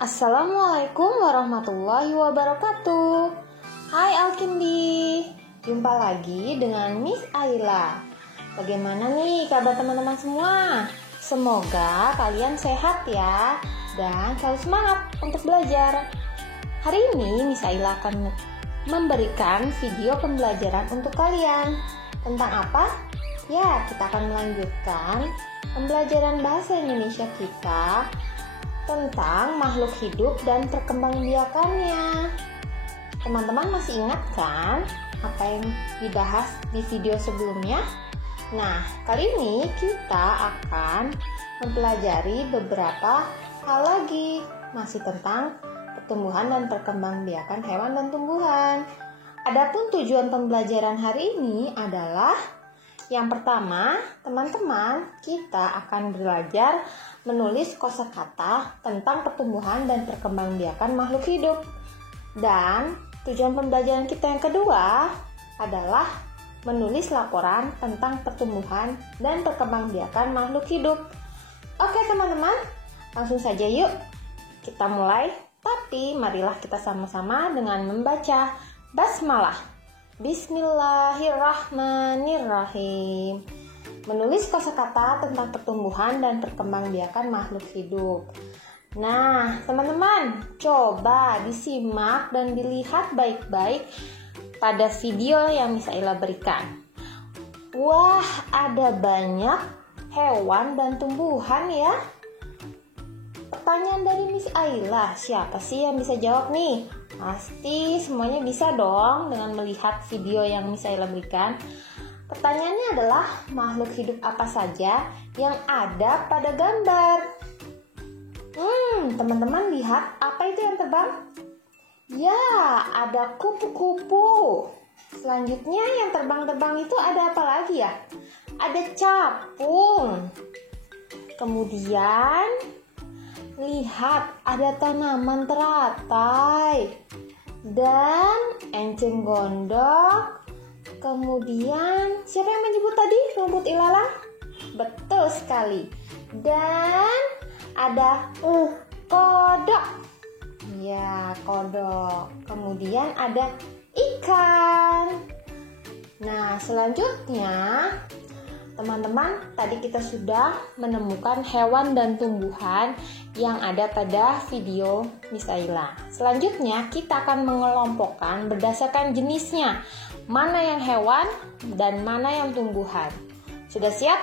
Assalamualaikum warahmatullahi wabarakatuh. Hai Alkindi, jumpa lagi dengan Miss Aila. Bagaimana nih kabar teman-teman semua? Semoga kalian sehat ya dan selalu semangat untuk belajar. Hari ini Miss Aila akan memberikan video pembelajaran untuk kalian. Tentang apa? Ya, kita akan melanjutkan pembelajaran bahasa Indonesia kita tentang makhluk hidup dan perkembangbiakannya. Teman-teman masih ingat kan apa yang dibahas di video sebelumnya? Nah, kali ini kita akan mempelajari beberapa hal lagi, masih tentang pertumbuhan dan perkembangbiakan hewan dan tumbuhan. Adapun tujuan pembelajaran hari ini adalah yang pertama, teman-teman, kita akan belajar menulis kosakata tentang pertumbuhan dan perkembangbiakan makhluk hidup. Dan tujuan pembelajaran kita yang kedua adalah menulis laporan tentang pertumbuhan dan perkembangbiakan makhluk hidup. Oke teman-teman, langsung saja yuk kita mulai. Tapi marilah kita sama-sama dengan membaca basmalah. Bismillahirrahmanirrahim. Menulis kosakata tentang pertumbuhan dan perkembangbiakan makhluk hidup. Nah, teman-teman, coba disimak dan dilihat baik-baik pada video yang Miss Aila berikan. Wah, ada banyak hewan dan tumbuhan ya. Pertanyaan dari Miss Aila, siapa sih yang bisa jawab nih? Pasti semuanya bisa dong dengan melihat video yang Miss Aila berikan. Pertanyaannya adalah makhluk hidup apa saja yang ada pada gambar? Teman-teman lihat apa itu yang terbang? Ya, ada kupu-kupu. Selanjutnya yang terbang-terbang itu ada apa lagi ya? Ada capung. Kemudian lihat, ada tanaman teratai dan enceng gondok. Kemudian siapa yang menyebut tadi? Rumput ilalang? Betul sekali. Dan ada kodok. Ya, kodok. Kemudian ada ikan. Nah, selanjutnya teman-teman, tadi kita sudah menemukan hewan dan tumbuhan yang ada pada video Miss Aila. Selanjutnya kita akan mengelompokkan berdasarkan jenisnya, mana yang hewan dan mana yang tumbuhan. Sudah siap?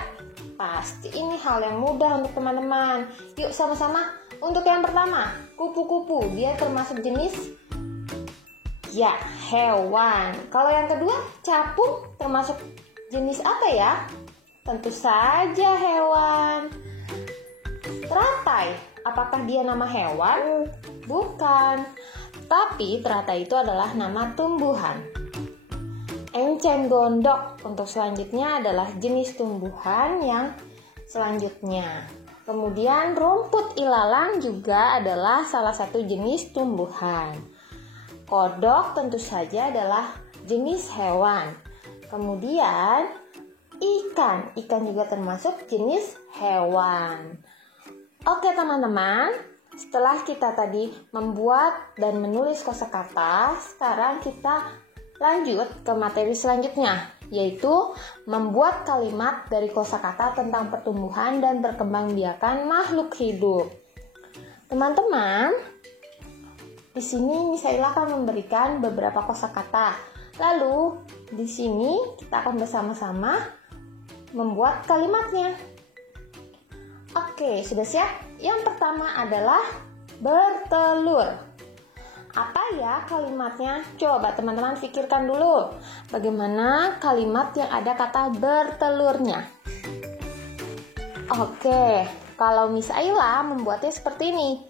Pasti ini hal yang mudah untuk teman-teman. Yuk sama-sama. Untuk yang pertama, kupu-kupu. Dia termasuk jenis ya, hewan. Kalau yang kedua, capung termasuk jenis apa ya? Tentu saja hewan. Teratai, apakah dia nama hewan? Bukan. Tapi teratai itu adalah nama tumbuhan. Enceng gondok untuk selanjutnya adalah jenis tumbuhan yang selanjutnya. Kemudian rumput ilalang juga adalah salah satu jenis tumbuhan. Kodok tentu saja adalah jenis hewan. Kemudian ikan juga termasuk jenis hewan. Oke teman-teman, setelah kita tadi membuat dan menulis kosakata, sekarang kita lanjut ke materi selanjutnya, yaitu membuat kalimat dari kosakata tentang pertumbuhan dan perkembangbiakan makhluk hidup. Teman-teman, di sini Miss Aila akan memberikan beberapa kosakata. Lalu di sini kita akan bersama-sama membuat kalimatnya. Oke, sudah siap? Yang pertama adalah bertelur. Apa ya kalimatnya? Coba teman-teman pikirkan dulu. Bagaimana kalimat yang ada kata bertelurnya? Oke, kalau Miss Aila membuatnya seperti ini.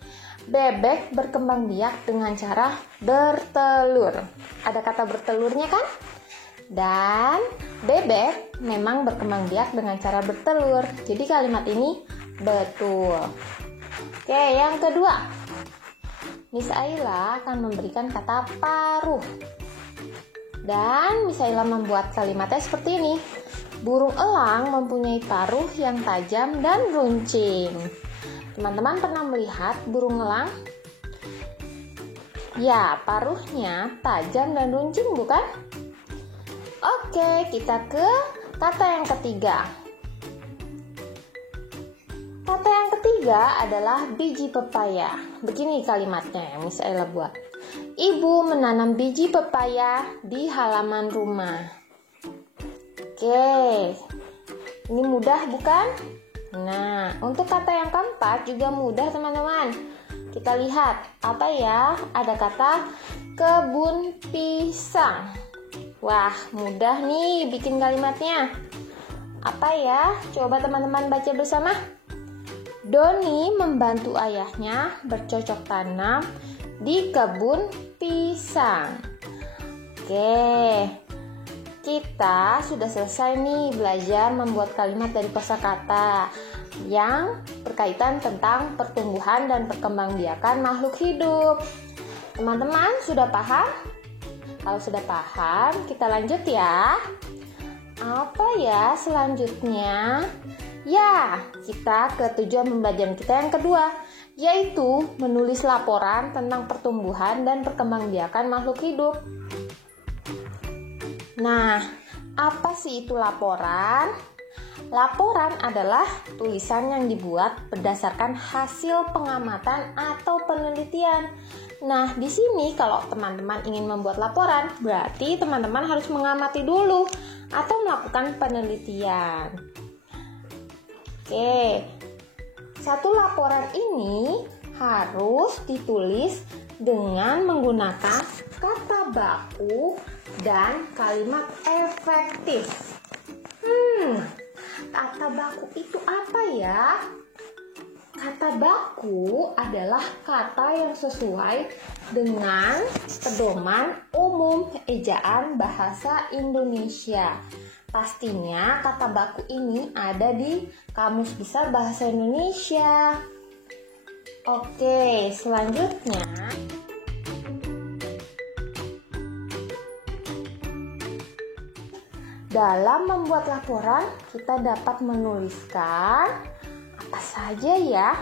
Bebek berkembang biak dengan cara bertelur. Ada kata bertelurnya kan? Dan bebek memang berkembang biak dengan cara bertelur. Jadi kalimat ini betul. Oke, yang kedua, Miss Aila akan memberikan kata paruh. Dan Miss Aila membuat kalimatnya seperti ini. Burung elang mempunyai paruh yang tajam dan runcing. Teman-teman pernah melihat burung elang? Ya, paruhnya tajam dan runcing, bukan? Oke, kita ke kata yang ketiga. Kata yang ketiga adalah biji pepaya. Begini kalimatnya yang Miss Ayla buat. Ibu menanam biji pepaya di halaman rumah. Oke, ini mudah bukan? Nah, untuk kata yang keempat juga mudah teman-teman. Kita lihat, apa ya? Ada kata kebun pisang. Wah, mudah nih bikin kalimatnya. Apa ya? Coba teman-teman baca bersama. Doni membantu ayahnya bercocok tanam di kebun pisang. Oke, kita sudah selesai nih belajar membuat kalimat dari kosakata yang berkaitan tentang pertumbuhan dan perkembangbiakan makhluk hidup. Teman-teman sudah paham? Kalau sudah paham, kita lanjut ya. Apa ya selanjutnya? Ya, kita ke tujuan pembelajaran kita yang kedua, yaitu menulis laporan tentang pertumbuhan dan perkembangbiakan makhluk hidup. Nah, apa sih itu laporan? Laporan adalah tulisan yang dibuat berdasarkan hasil pengamatan atau penelitian. Nah, di sini kalau teman-teman ingin membuat laporan, berarti teman-teman harus mengamati dulu atau melakukan penelitian. Oke, satu laporan ini harus ditulis dengan menggunakan kata baku dan kalimat efektif. Kata baku itu apa ya? Kata baku adalah kata yang sesuai dengan pedoman umum ejaan bahasa Indonesia. Pastinya kata baku ini ada di Kamus Besar Bahasa Indonesia. Oke, selanjutnya dalam membuat laporan kita dapat menuliskan apa saja ya?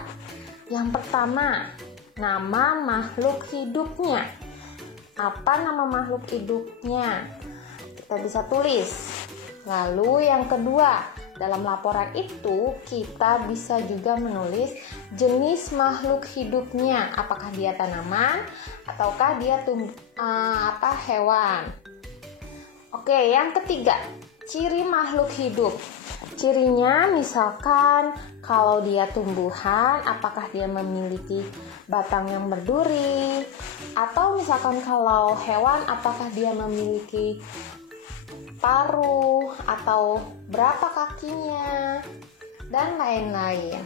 Yang pertama, nama makhluk hidupnya. Apa nama makhluk hidupnya? Kita bisa tulis. Lalu yang kedua, dalam laporan itu kita bisa juga menulis jenis makhluk hidupnya. Apakah dia tanaman ataukah dia hewan? Oke, yang ketiga, ciri makhluk hidup. Cirinya misalkan kalau dia tumbuhan, apakah dia memiliki batang yang berduri, atau misalkan kalau hewan, apakah dia memiliki paruh atau berapa kakinya, dan lain-lain.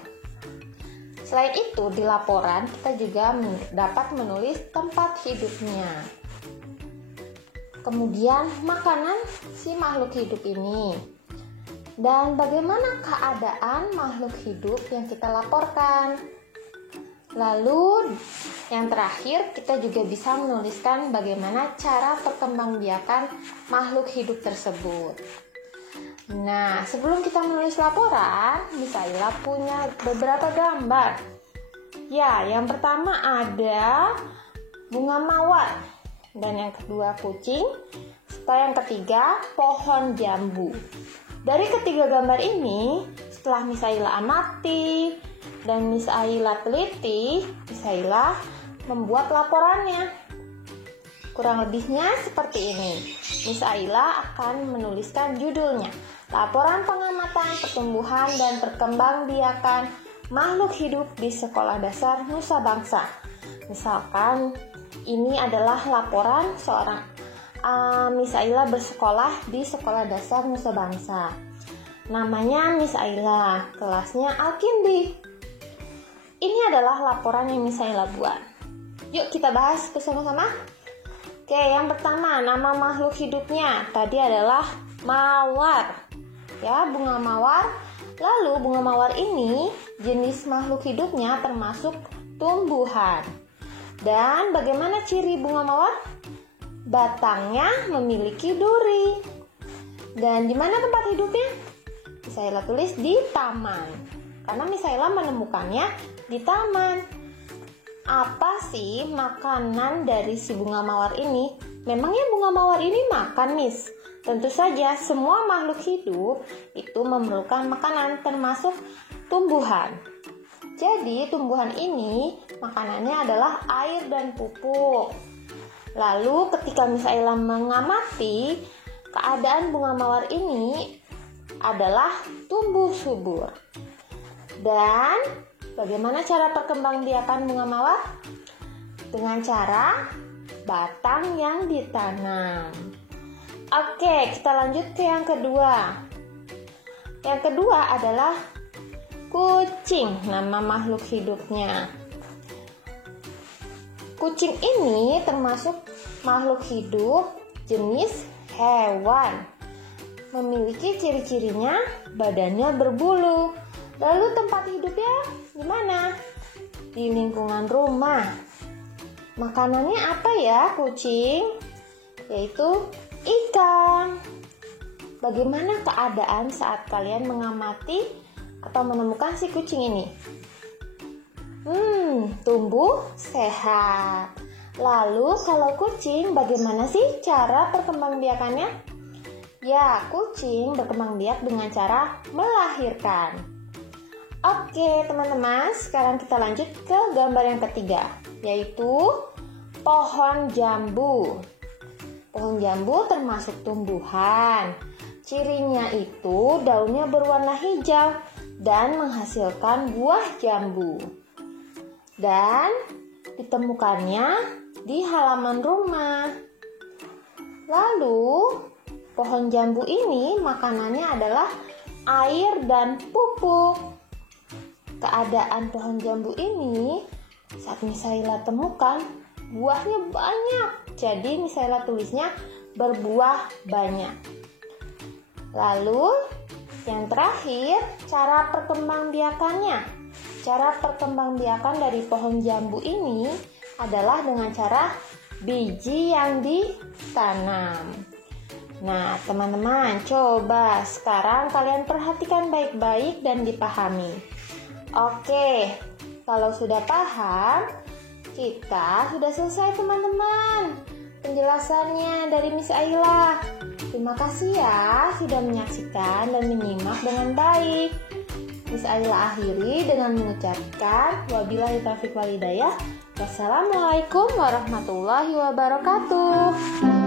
Selain itu, di laporan kita juga dapat menulis tempat hidupnya. Kemudian makanan si makhluk hidup ini. Dan bagaimana keadaan makhluk hidup yang kita laporkan. Lalu yang terakhir kita juga bisa menuliskan bagaimana cara perkembangbiakan makhluk hidup tersebut. Nah, sebelum kita menulis laporan, Miss Ayla punya beberapa gambar. Ya, yang pertama ada bunga mawar. Dan yang kedua kucing. Setelah yang ketiga pohon jambu. Dari ketiga gambar ini, setelah Miss Ayla amati dan Miss Ayla teliti, Miss Ayla membuat laporannya. Kurang lebihnya seperti ini. Miss Ayla akan menuliskan judulnya, Laporan Pengamatan Pertumbuhan dan Perkembangbiakan Makhluk Hidup di Sekolah Dasar Nusa Bangsa. Misalkan ini adalah laporan seorang Miss Ayla bersekolah di Sekolah Dasar Nusa Bangsa. Namanya Miss Ayla, kelasnya Alkindi. Ini adalah laporan yang Miss Ayla buat. Yuk kita bahas bersama-sama. Oke, yang pertama, nama makhluk hidupnya tadi adalah mawar. Ya, bunga mawar. Lalu bunga mawar ini jenis makhluk hidupnya termasuk tumbuhan. Dan bagaimana ciri bunga mawar? Batangnya memiliki duri. Dan di mana tempat hidupnya? Miss Ayla tulis di taman. Karena Miss Ayla menemukannya di taman. apa sih makanan dari si bunga mawar ini? Memangnya bunga mawar ini makan, Miss? Tentu saja semua makhluk hidup itu memerlukan makanan, termasuk tumbuhan. Jadi tumbuhan ini makanannya adalah air dan pupuk. Lalu ketika Miss Aila mengamati, keadaan bunga mawar ini adalah tumbuh subur. Dan bagaimana cara perkembangbiakan bunga mawar? Dengan cara batang yang ditanam. Oke, kita lanjut ke yang kedua. Yang kedua adalah kucing, nama makhluk hidupnya. Kucing ini termasuk makhluk hidup jenis hewan. Memiliki ciri-cirinya badannya berbulu. Lalu tempat hidupnya di mana? Di lingkungan rumah. Makanannya apa ya kucing? Yaitu ikan. Bagaimana keadaan saat kalian mengamati atau menemukan si kucing ini? Tumbuh sehat. Lalu kalau kucing bagaimana sih cara perkembangbiakannya? Ya, kucing berkembang biak dengan cara melahirkan. Oke teman-teman, sekarang kita lanjut ke gambar yang ketiga, yaitu pohon jambu. Pohon jambu termasuk tumbuhan. Cirinya itu daunnya berwarna hijau dan menghasilkan buah jambu. Dan ditemukannya di halaman rumah. Lalu pohon jambu ini makanannya adalah air dan pupuk. Keadaan pohon jambu ini saat Miss Aila temukan buahnya banyak. Jadi Miss Aila tulisnya berbuah banyak. Lalu yang terakhir, cara perkembangbiakannya. Cara perkembangbiakan dari pohon jambu ini adalah dengan cara biji yang ditanam. Nah, teman-teman, coba sekarang kalian perhatikan baik-baik dan dipahami. Oke, kalau sudah paham, kita sudah selesai teman-teman penjelasannya dari Miss Aila. Terima kasih ya sudah menyaksikan dan menyimak dengan baik. Miss Aila akhiri dengan mengucapkan wabillahi taufiq wal hidayah. Wassalamualaikum warahmatullahi wabarakatuh.